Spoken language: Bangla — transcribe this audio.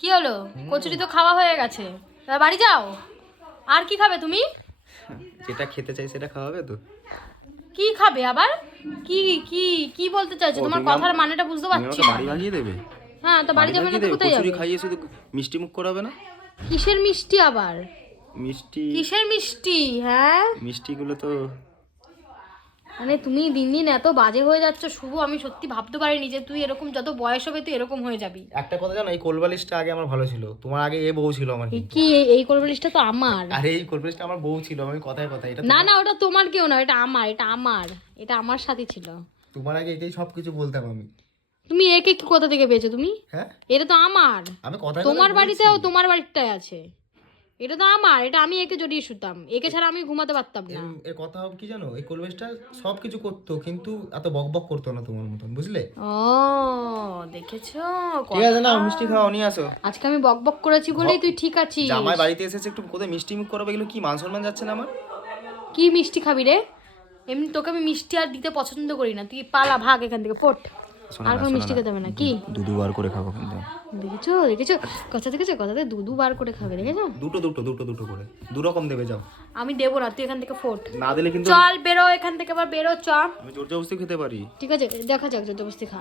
কি হলো? কচুরি তো খাওয়া হয়ে গেছে, এবার বাড়ি যাও। আর কি খাবে তুমি? যেটা খেতে চাই সেটা খাওয়াবে তো? কি খাবে আবার? কি কি কি বলতে চাইছো? তোমার কথার মানেটা বুঝতে পারছি না। বাড়ি ভাগিয়ে দেবে? হ্যাঁ, তো বাড়ি যাবে না তো কোথায় যাবে? কচুরি খাইয়ে শুধু মিষ্টি মুখ করাবে না? কিসের মিষ্টি আবার? মিষ্টি কিসের মিষ্টি? হ্যাঁ, মিষ্টিগুলো তো মানে তুমি দিন দিন এত বাজে হয়ে যাচ্ছ শুভ, আমি সত্যি ভাবতে পারিনি যে তুই এরকম, যত বয়স হবে তুই এরকম হয়ে যাবি। একটা কথা জানো, এই কোলবালিশটা আগে আমার ভালো ছিল, তোমার আগে এ বউ ছিল আমার এই কিন্তু। কি এই কোলবালিশটা তো আমার। আরে এই কোলবালিশটা আমার বউ ছিল, আমি কথায় কথায় এটা না না, ওটা তোমার কেউ না, এটা আমার, এটা আমার, এটা আমার সাথে ছিল। তোমার আগে এটাই সবকিছু বলতাম আমি। তুমি একে কি কোথা থেকে পেয়েছো তুমি? হ্যাঁ, এটা তো আমার। আমি কথায় তোমার কথায় বাড়িতেও বলছি। তোমার বাড়িটাই আছে। এটা তো আমার, এটা আমি একে জড়িয়ে শুতাম, একে ছাড়া আমি ঘুমাতে পারতাম না। এর কথা হবে কি জানো, এই কোলবালিশটা সবকিছু করতো কিন্তু এত বক বক করতো না তোমার মতন, বুঝলে? ও, দেখেছো? ঠিক আছে, না মিষ্টি খাওয়া নিয়ে আসো। আজকে আমি বক বক করেছি বলেই তুই ঠিক আছিস। জামাই বাড়িতে এসেছে, একটু কোথায় মিষ্টি মুখ করাবে, এগুলো কি মান সম্মান যাচ্ছে না আমার? কি মিষ্টি খাবি রে? এমনি তোকে আমি মিষ্টি আর দিতে পছন্দ করি না, তুই পালা, ভাগ এখান থেকে, ফোট। আর কোনো মিষ্টি খেতে হবে না কি? দুবার করে খাবো কিন্তু। দেখেছো দেখেছো, কথা দেখেছো, কথাতে দু বার করে খাবে, দেখেছো? দুটো করে, দু রকম দেবে, যাও। আমি দেবো না, তুই এখান থেকে ফোট। না দিলে কিন্তু চল বেরো এখান থেকে, আবার বেরো, চ। আমি জোর জবরদস্তি খেতে পারি। ঠিক আছে, দেখা যাক, জবরদস্তি খা।